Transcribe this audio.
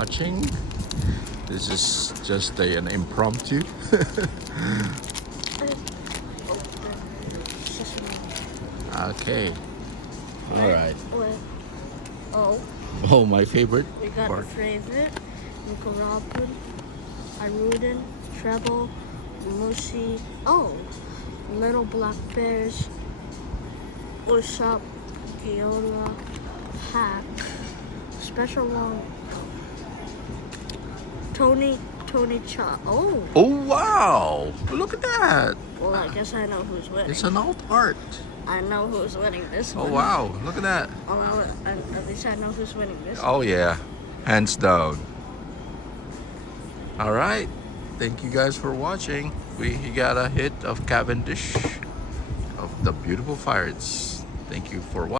watching. This is just an impromptu. Okay. All right. Oh, my favorite We got part. a favorite. Nicaragua, Aruden, Treble, Mushi. Oh, Little Black Bears, Usopp, Giola, Hack, Special One, Tony Cha. Oh, Oh wow! Look at that. well, I guess I know who's winning. It's an alt art. I know who's winning this Oh one. wow! Look at that. Well, at least I know who's winning this one. Oh yeah, hands down. All right. Thank you guys for watching. We got a hit of Cavendish of the beautiful fires. Thank you for watching.